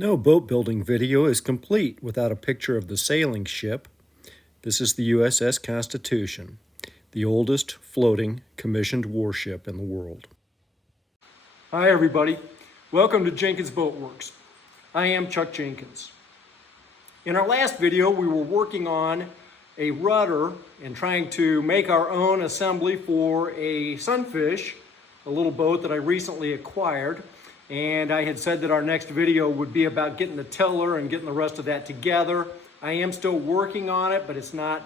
No boat building video is complete without a picture of the sailing ship. This is the USS Constitution, the oldest floating commissioned warship in the world. Hi everybody, welcome to Jenkins Boat Works. I am Chuck Jenkins. In our last video we were working on a rudder and trying to make our own assembly for a sunfish, a little boat that I recently acquired. And I had said that our next video would be about getting the tiller and getting the rest of that together. I am still working on it, but it's not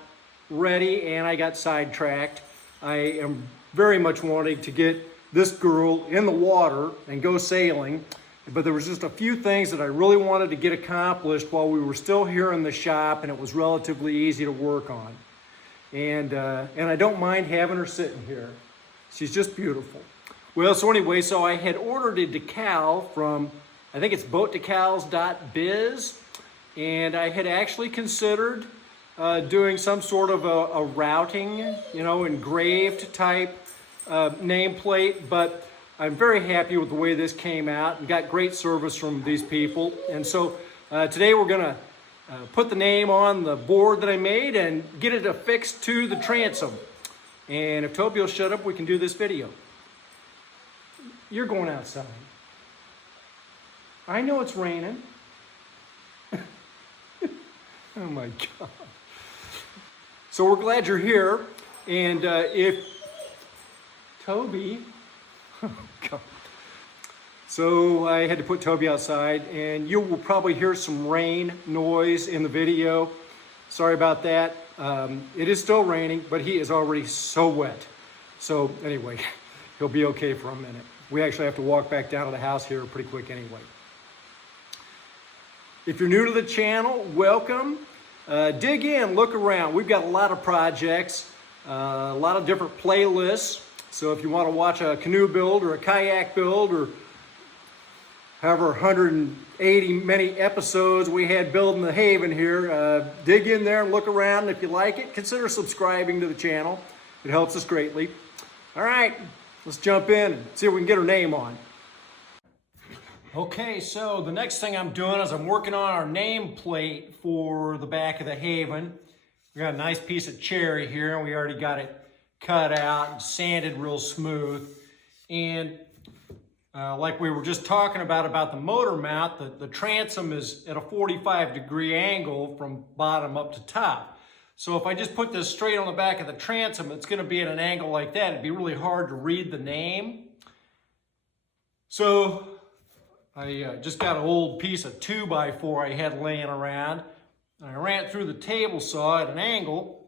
ready and I got sidetracked. I am very much wanting to get this girl in the water and go sailing, but there was just a few things that I really wanted to get accomplished while we were still here in the shop, and it was relatively easy to work on. And I don't mind having her sitting here. She's just beautiful. Well, so anyway, so I had ordered a decal from, I think it's boatdecals.biz, and I had actually considered doing some sort of a routing, engraved type nameplate, but I'm very happy with the way this came out and got great service from these people. And so today we're gonna put the name on the board that I made and get it affixed to the transom. And if Toby will shut up, we can do this video. You're going outside. I know it's raining. Oh my God. So we're glad you're here. And if Toby, oh God. So I had to put Toby outside, and you will probably hear some rain noise in the video. Sorry about that. It is still raining, but he is already so wet. So anyway, he'll be okay for a minute. We actually have to walk back down to the house here pretty quick anyway. If you're new to the channel, welcome. Dig in, look around. We've got a lot of projects, a lot of different playlists. So if you want to watch a canoe build or a kayak build or however 180 many episodes we had building the Haven here, dig in there and look around. If you like it, consider subscribing to the channel. It helps us greatly. All right, let's jump in and see if we can get her name on. Okay, so the next thing I'm doing is I'm working on our nameplate for the back of the Haven. We got a nice piece of cherry here, and we already got it cut out and sanded real smooth. And like we were just talking about the motor mount, the transom is at a 45-degree angle from bottom up to top. So if I just put this straight on the back of the transom, it's going to be at an angle like that. It'd be really hard to read the name. So I just got an old piece of 2x4 I had laying around. And I ran it through the table saw at an angle.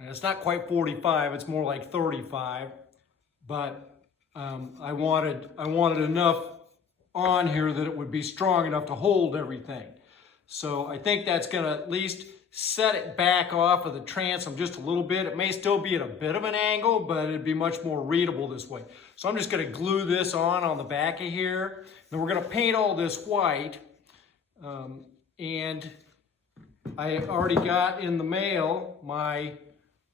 And it's not quite 45, it's more like 35. But I wanted enough on here that it would be strong enough to hold everything. So I think that's going to at least set it back off of the transom just a little bit. It may still be at a bit of an angle, but it'd be much more readable this way. So I'm just going to glue this on the back of here. Then we're going to paint all this white. And I already got in the mail my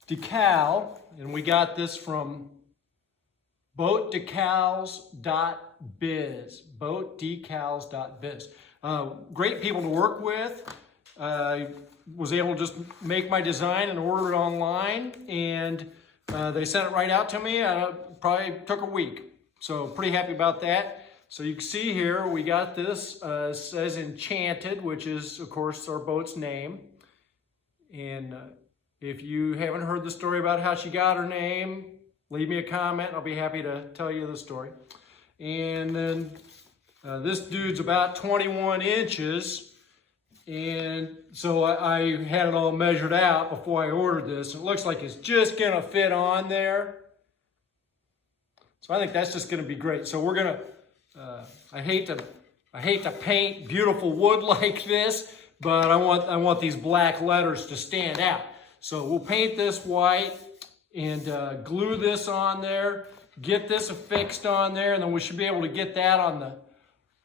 decal, and we got this from boatdecals.biz, boatdecals.biz. Great people to work with. I was able to just make my design and order it online, and they sent it right out to me. Probably took a week, so pretty happy about that. So you can see here we got this, says Enchanted, which is of course our boat's name. And if you haven't heard the story about how she got her name, leave me a comment. I'll be happy to tell you the story. And then this dude's about 21 inches. And so I had it all measured out before I ordered this. It looks like it's just gonna fit on there. So I think that's just gonna be great. So we're gonna, I hate to paint beautiful wood like this, but I want these black letters to stand out. So we'll paint this white and glue this on there, get this affixed on there, and then we should be able to get that on the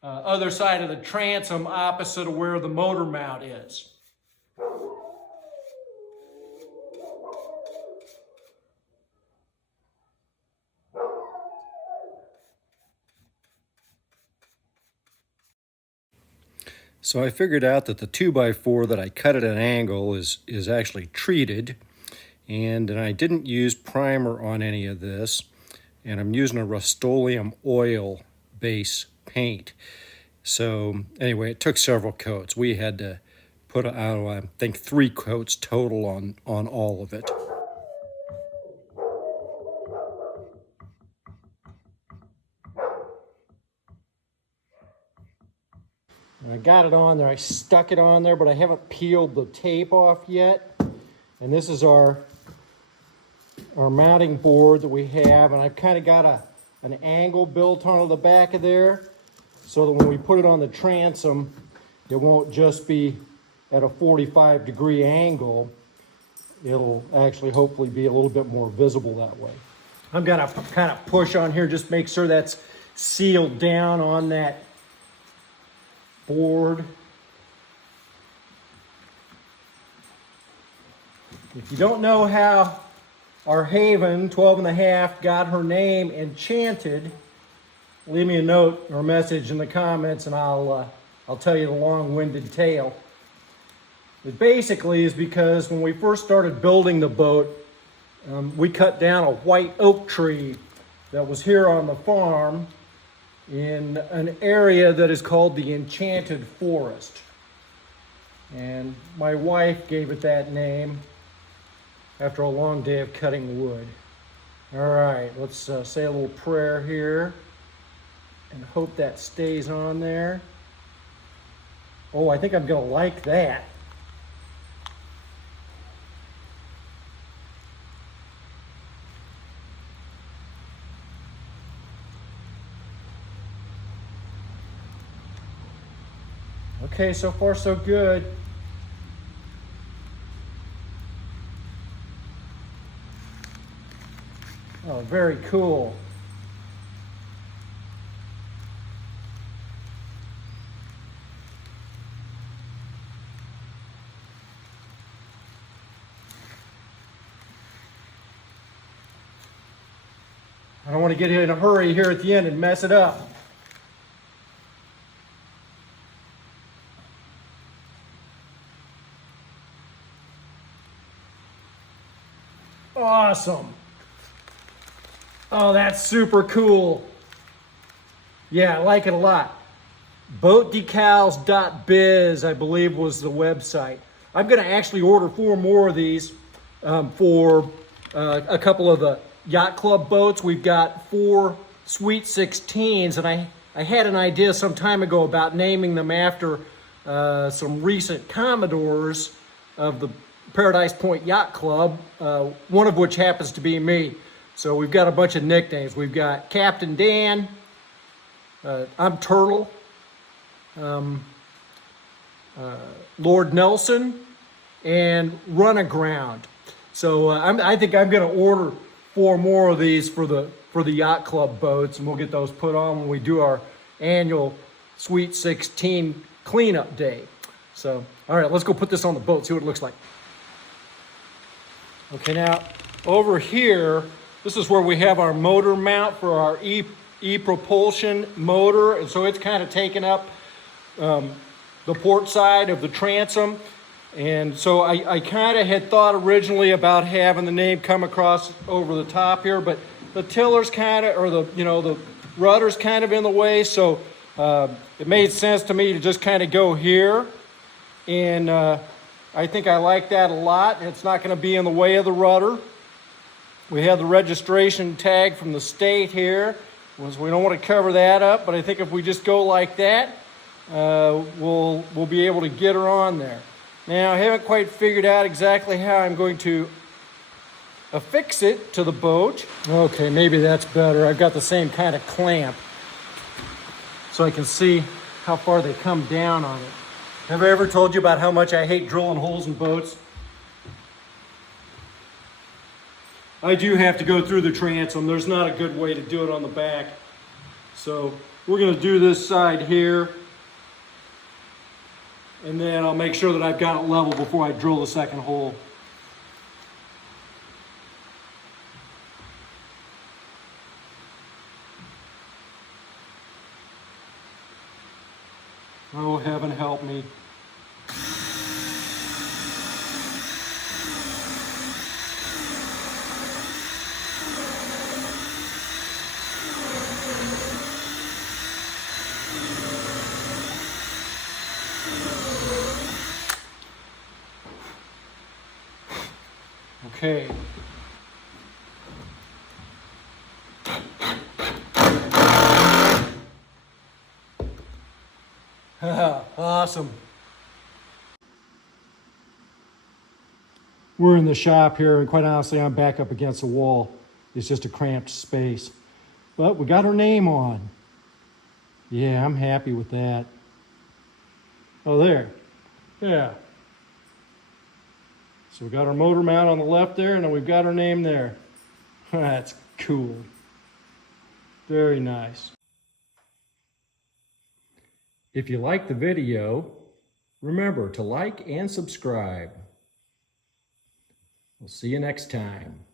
other side of the transom opposite of where the motor mount is. So I figured out that the 2x4 that I cut at an angle is actually treated, and I didn't use primer on any of this, and I'm using a Rust-Oleum oil base paint. So anyway, it took several coats. We had to put, I think 3 coats total on all of it. I got it on there. I stuck it on there, but I haven't peeled the tape off yet. And this is our mounting board that we have, and I've kind of got an angle built onto the back of there so that when we put it on the transom, it won't just be at a 45-degree angle. It'll actually hopefully be a little bit more visible that way. I'm gonna kind of push on here, just make sure that's sealed down on that board. If you don't know how our Haven 12.5 got her name Enchanted, leave me a note or a message in the comments and I'll tell you the long-winded tale. It basically is because when we first started building the boat, we cut down a white oak tree that was here on the farm in an area that is called the Enchanted Forest. And my wife gave it that name after a long day of cutting wood. All right, let's say a little prayer here and hope that stays on there. Oh, I think I'm gonna like that. Okay, so far so good. Oh, very cool. I don't want to get in a hurry here at the end and mess it up. Awesome. Oh, that's super cool. Yeah, I like it a lot. Boatdecals.biz, I believe, was the website. I'm going to actually order 4 more of these for a couple of the yacht club boats. We've got 4 Sweet 16s, and I had an idea some time ago about naming them after some recent Commodores of the Paradise Point Yacht Club, one of which happens to be me. So we've got a bunch of nicknames. We've got Captain Dan, I'm Turtle, Lord Nelson, and Run Aground. So I think I'm going to order 4 more of these for the yacht club boats, and we'll get those put on when we do our annual Sweet 16 cleanup day. So, all right, let's go put this on the boat, see what it looks like. Okay, now over here, this is where we have our motor mount for our e-propulsion motor, and so it's kind of taken up the port side of the transom. And so I kind of had thought originally about having the name come across over the top here, but the tiller's kind of, or the rudder's kind of in the way, so it made sense to me to just kind of go here. And I think I like that a lot. It's not going to be in the way of the rudder. We have the registration tag from the state here. We don't want to cover that up, but I think if we just go like that, we'll be able to get her on there. Now, I haven't quite figured out exactly how I'm going to affix it to the boat. Okay, maybe that's better. I've got the same kind of clamp, so I can see how far they come down on it. Have I ever told you about how much I hate drilling holes in boats? I do have to go through the transom. There's not a good way to do it on the back. So we're going to do this side here, and then I'll make sure that I've got it level before I drill the second hole. Oh, heaven help me. Okay. Awesome. We're in the shop here, and quite honestly, I'm back up against the wall. It's just a cramped space. But we got our name on. Yeah, I'm happy with that. Oh, there. Yeah. So we got our motor mount on the left there, and then we've got our name there. That's cool. Very nice. If you like the video, remember to like and subscribe. We'll see you next time.